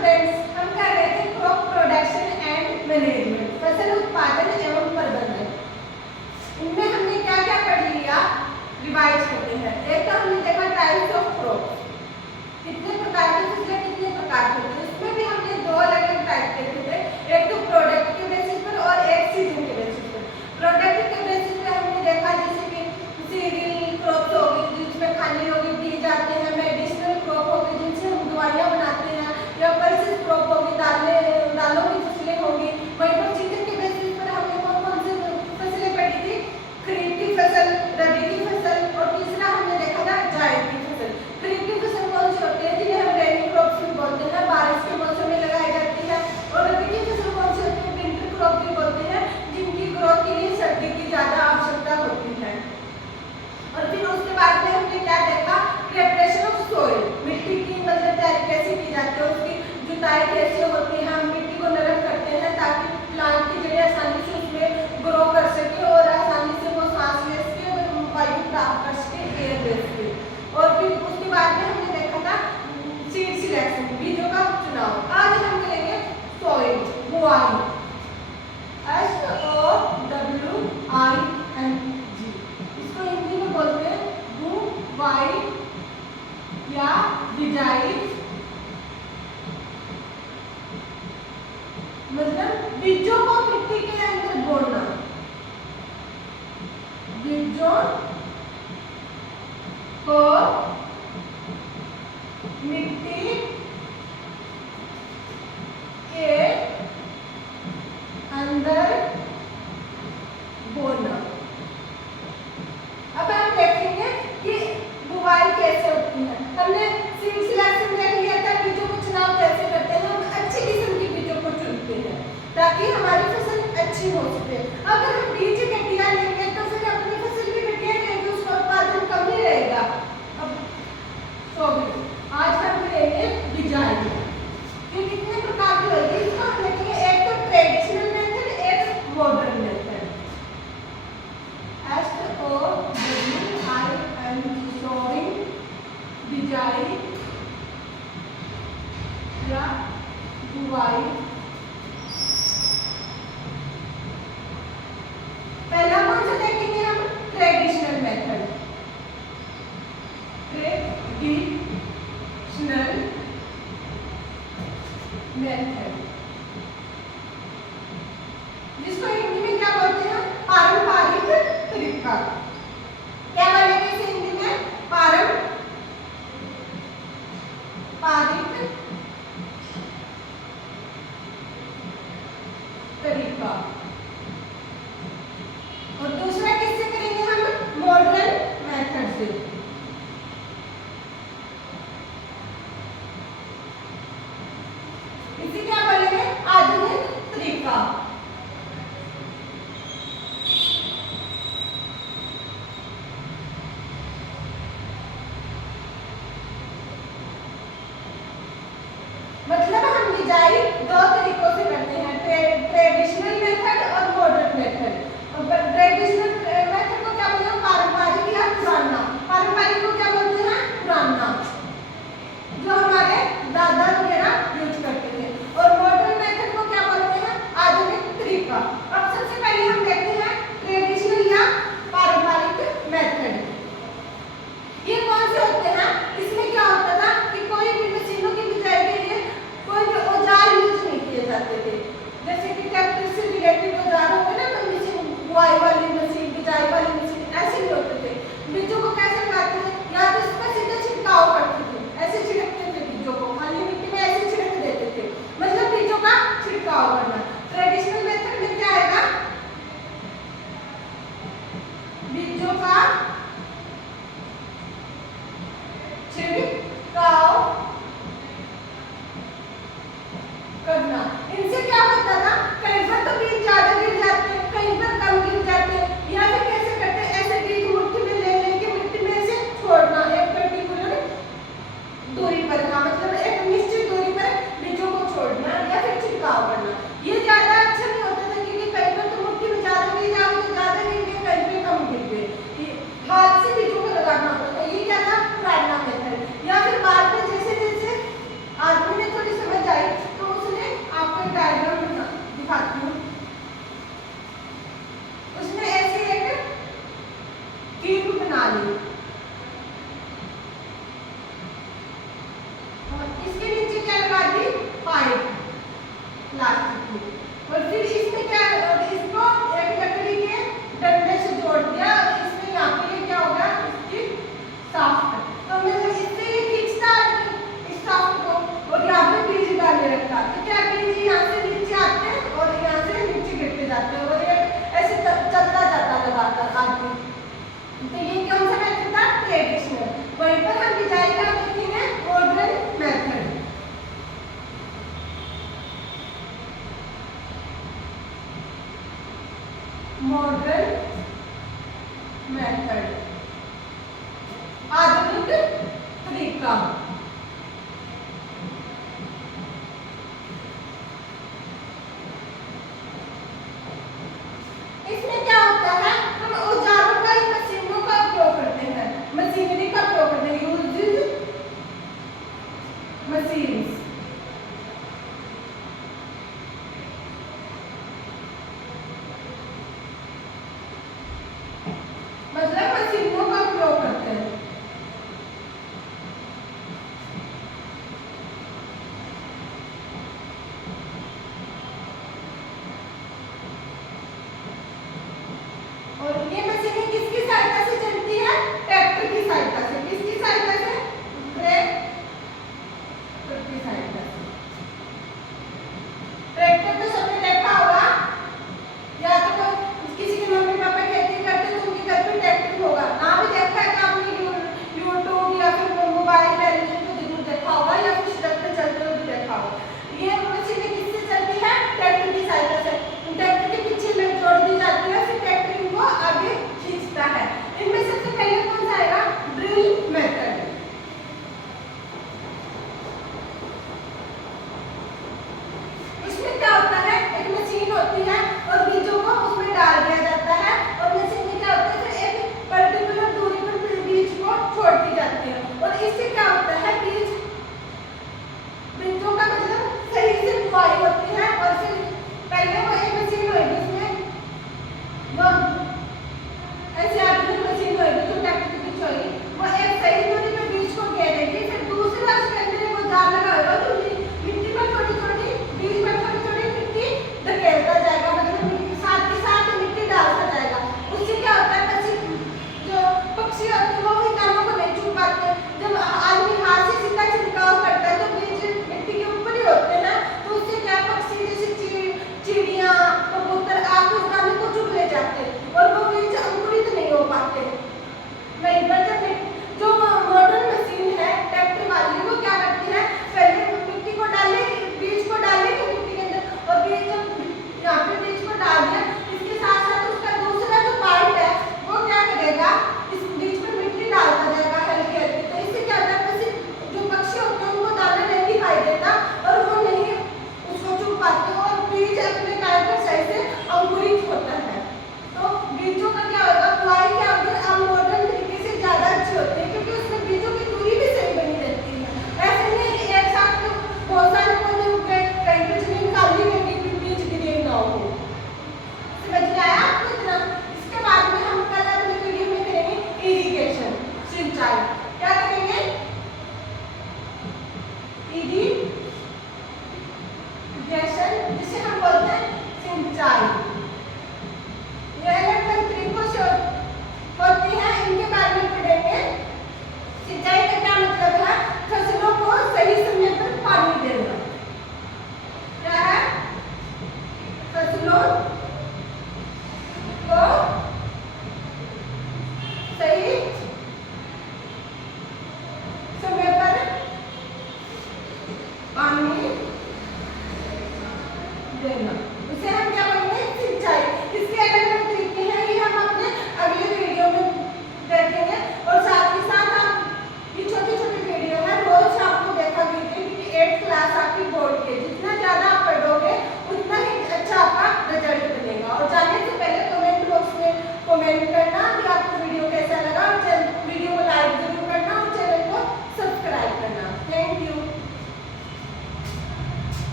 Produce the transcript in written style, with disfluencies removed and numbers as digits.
Students, हम कर रहे थे क्रॉप प्रोडक्शन एंड मैनेजमेंट, फसल उत्पादन एवं प्रबंधन। इनमें हमने क्या क्या पढ़ लिया, रिवाइज करते हैं। एक तो हमने देखा टाइप्स ऑफ क्रॉप, कितने प्रकार की फसलें कितने प्रकार की होती है। उसमें भी हमने दो अलग अलग टाइप देखे थे, एक तो प्रोडक्ट के बेसिस पर और एक सीजन के बेसिस पर। प्रोडक्ट के बेसिस पे हमने देखा जैसे कि सीरियल क्रॉप्स हो गई जिसमें खाने योग्य बीज आते हैं, मेडिसिनल क्रॉप हो गई जिनसे हम दवाइयाँ बनाते हैं, या पल्सेस क्रॉप होगी दालों की फसलें होगी। वहीं पर सीजन के बेसिस पर हमने कौन कौन सी फसलें पढ़ी थी, खरीफ की फसल, रबी की फसल, और तीसरा हमने देखा था जायद की फसल। खरीफ की फसल कौन सी होती है, जिन्हें हम रेनी क्रॉप्स भी बोलते हैं, बारिश के मौसम में लगाई जाती है। और रबी की फसल कौन सी होती है, विंटर क्रॉप भी बोलते हैं, जिनकी ग्रोथ के लिए सर्दी की ज्यादा आवश्यकता होती है। और फिर उसके बाद में हमने क्या देखा, प्रिपरेशन ऑफ सॉइल, मिट्टी की मतलब तैयारी कैसे की जाती है, उसकी जुताई कैसे होती है, हम मिट्टी को नरम करते हैं ताकि प्लांट की जड़ें आसानी से उसमें ग्रो कर सके और आसानी से वो सांस ले सके, वायु प्राप्त कर सके, एयर ले सके। और फिर उसके बाद में हमने देखा था सीड सिलेक्शन, बीजों का चुनाव। आज हम करेंगे सॉइल, बुआई, SOWING, इसको हिंदी में बोलते हैं बुवाई या बिजाई, मतलब बीजों को मिट्टी के अंदर बोना, बीजों को मिट्टी के अंदर बोना। अब हम देखेंगे कि बुवाई कैसे होती है। हमने सीड सिलेक्शन देख लिया था, बीजों को चुनाव कैसे करते हैं, हम अच्छी किस्म के बीजों को चुनते हैं ताकि हमारी फसल अच्छी हो सके। अगर हम बीज घटिया लेंगे तो फिर अपनी फसल भी घटिया रहेगी, उसका उत्पादन कम ही रहेगा। अब आज हम करेंगे बिजाई, ये कितने प्रकार की होती है, इसको हम देखेंगे। एक तो ट्रेडिशनल मेथड, एक मॉडर्न मेथड। SOWING, बिजाई या बुवाई। पहला कौन सा देखेंगे हम, ट्रेडिशनल मेथड। ट्रेडिशनल मेथड, जिसको हिंदी में क्या बोलते हैं, पारंपरिक तरीका। क्या बोलेंगे इसे हिंदी में, पारंपरिक तरीका। और दूसरा किससे करेंगे हम, मॉडर्न मेथड से। इसे क्या सॉफ्ट। तो हमने जब इससे ये खींचता है इस सॉफ्ट को और यहाँ पे बीज डालने रखा, तो क्या बीज यहाँ से नीचे आते हैं और यहाँ से नीचे गिरते जाते हैं और ये ऐसे चलता जाता लगातार आगे। तो ये कौन सा मेथड था? ट्रेडिशनल। वहीं पर हम डिजाइन का देखेंगे मॉडर्न मेथड। मॉडर्न मेथड, आधुनिक तरीका।